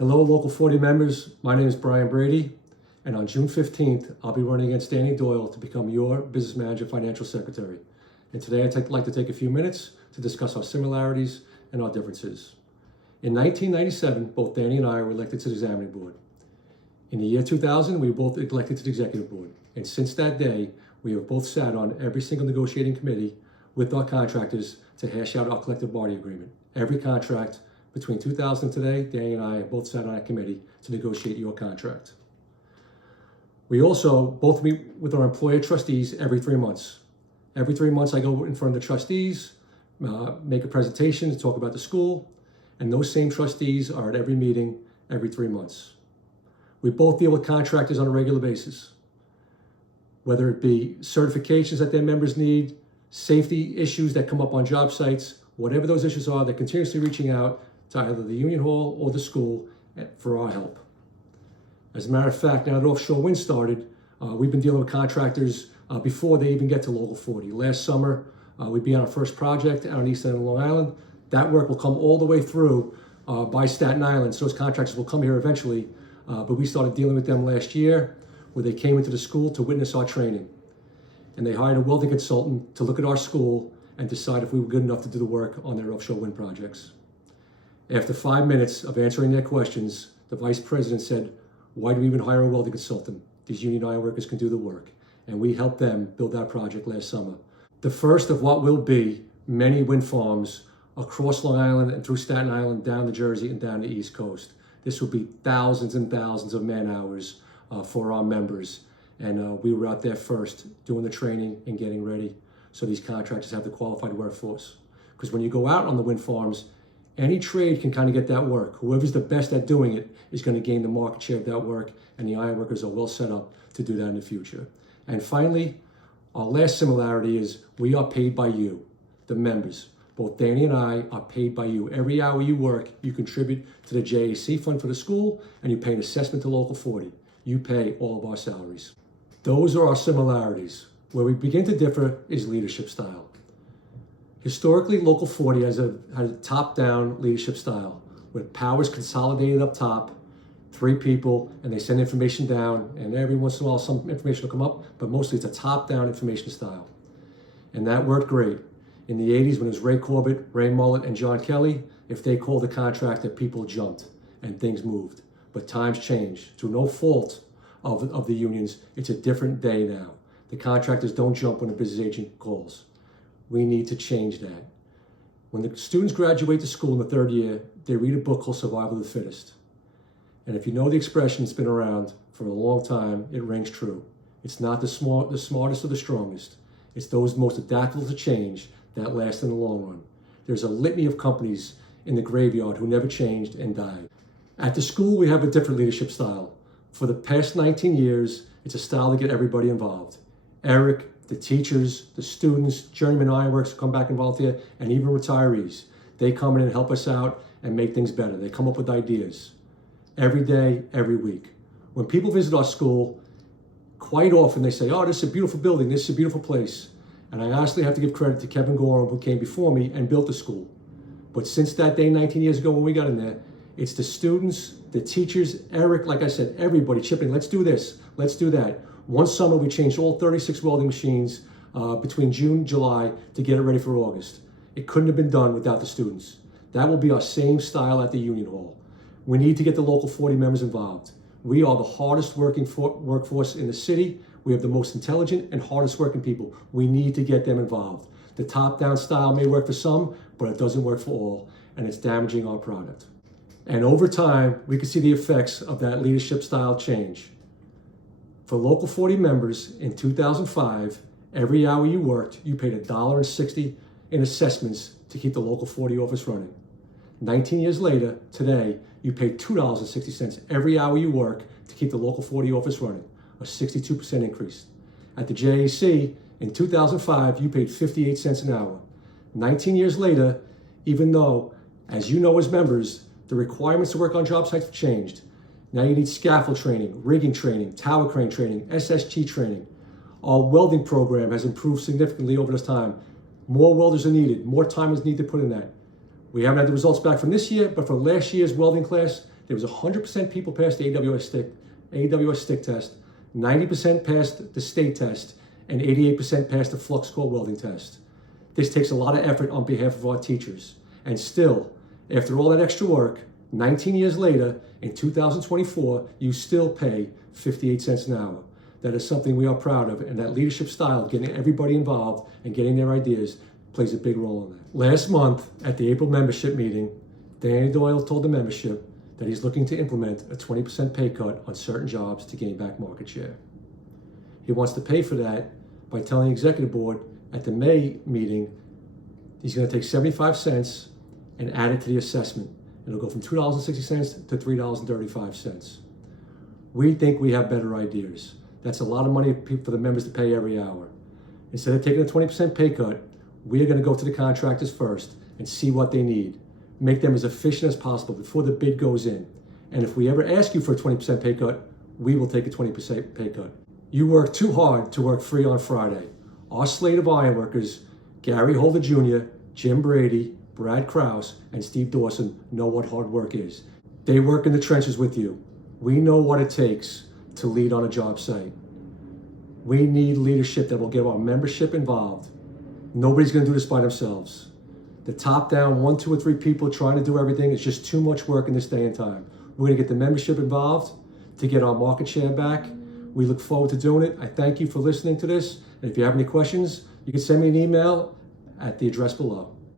Hello, Local 40 members. My name is Brian Brady, and on June 15th, I'll be running against Danny Doyle to become your business manager financial secretary. And today I'd like to take a few minutes to discuss our similarities and our differences. In 1997, both Danny and I were elected to the examining board. In the year 2000, we were both elected to the executive board. And since that day, we have both sat on every single negotiating committee with our contractors to hash out our collective bargaining agreement. Every contract between 2000 and today, Danny and I have both sat on that committee to negotiate your contract. We also both meet with our employer trustees every 3 months. Every 3 months, I go in front of the trustees, make a presentation to talk about the school, and those same trustees are at every meeting every 3 months. We both deal with contractors on a regular basis, whether it be certifications that their members need, safety issues that come up on job sites, whatever those issues are, they're continuously reaching out to either the union hall or the school for our help. As a matter of fact, now that Offshore Wind started, we've been dealing with contractors before they even get to Local 40. Last summer, we'd be on our first project out on East End of Long Island. That work will come all the way through by Staten Island, so those contractors will come here eventually. But we started dealing with them last year, where they came into the school to witness our training. And they hired a welding consultant to look at our school and decide if we were good enough to do the work on their offshore wind projects. After 5 minutes of answering their questions, the vice president said, "Why do we even hire a welding consultant? These union iron workers can do the work." And we helped them build that project last summer. The first of what will be many wind farms across Long Island and through Staten Island, down to Jersey and down the East Coast. This will be thousands and thousands of man hours for our members. And we were out there first doing the training and getting ready so these contractors have the qualified workforce. Because when you go out on the wind farms, any trade can kind of get that work. Whoever's the best at doing it is going to gain the market share of that work, and the iron workers are well set up to do that in the future. And finally, our last similarity is we are paid by you, the members. Both Danny and I are paid by you. Every hour you work, you contribute to the JAC fund for the school, and you pay an assessment to Local 40. You pay all of our salaries. Those are our similarities. Where we begin to differ is leadership style. Historically, Local 40 has a top-down leadership style, with powers consolidated up top, 3 people, and they send information down, and every once in a while some information will come up, but mostly it's a top-down information style. And that worked great. In the 80s, when it was Ray Corbett, Ray Mullet, and John Kelly, if they called a contract, that people jumped and things moved. But times change. Through no fault of the unions, it's a different day now. The contractors don't jump when a business agent calls. We need to change that. When the students graduate to school in the 3rd year, they read a book called Survival of the Fittest. And if you know the expression, it's been around for a long time, it rings true. It's not the smartest or the strongest. It's those most adaptable to change that last in the long run. There's a litany of companies in the graveyard who never changed and died. At the school, we have a different leadership style. For the past 19 years, it's a style to get everybody involved. Eric, the teachers, the students, journeyman ironworkers come back and volunteer, and even retirees. They come in and help us out and make things better. They come up with ideas every day, every week. When people visit our school, quite often they say, "Oh, this is a beautiful building, this is a beautiful place." And I honestly have to give credit to Kevin Gorham, who came before me and built the school. But since that day, 19 years ago when we got in there, it's the students, the teachers, Eric, like I said, everybody chipping, let's do this, let's do that. One summer, we changed all 36 welding machines between June and July to get it ready for August. It couldn't have been done without the students. That will be our same style at the union hall. We need to get the Local 40 members involved. We are the hardest working workforce in the city. We have the most intelligent and hardest working people. We need to get them involved. The top-down style may work for some, but it doesn't work for all, and it's damaging our product. And over time, we can see the effects of that leadership style change. For Local 40 members in 2005, every hour you worked, you paid $1.60 in assessments to keep the Local 40 office running. 19 years later, today, you pay $2.60 every hour you work to keep the Local 40 office running, a 62% increase. At the JAC, in 2005, you paid 58 cents an hour. 19 years later, even though, as you know as members, the requirements to work on job sites have changed. Now you need scaffold training, rigging training, tower crane training, SSG training. Our welding program has improved significantly over this time. More welders are needed, more time is needed to put in that. We haven't had the results back from this year, but for last year's welding class, there was 100% people passed the AWS stick test, 90% passed the state test, and 88% passed the flux core welding test. This takes a lot of effort on behalf of our teachers. And still, after all that extra work, 19 years later, in 2024, you still pay 58 cents an hour. That is something we are proud of, and that leadership style of getting everybody involved and getting their ideas plays a big role in that. Last month, at the April membership meeting, Danny Doyle told the membership that he's looking to implement a 20% pay cut on certain jobs to gain back market share. He wants to pay for that by telling the executive board at the May meeting he's going to take 75 cents and add it to the assessment. It'll go from $2.60 to $3.35. We think we have better ideas. That's a lot of money for the members to pay every hour. Instead of taking a 20% pay cut, we are going to go to the contractors first and see what they need. Make them as efficient as possible before the bid goes in. And if we ever ask you for a 20% pay cut, we will take a 20% pay cut. You work too hard to work free on Friday. Our slate of ironworkers, Gary Holder Jr., Jim Brady, Brad Krause, and Steve Dawson know what hard work is. They work in the trenches with you. We know what it takes to lead on a job site. We need leadership that will get our membership involved. Nobody's going to do this by themselves. The top-down 1, 2, or 3 people trying to do everything is just too much work in this day and time. We're going to get the membership involved to get our market share back. We look forward to doing it. I thank you for listening to this. And if you have any questions, you can send me an email at the address below.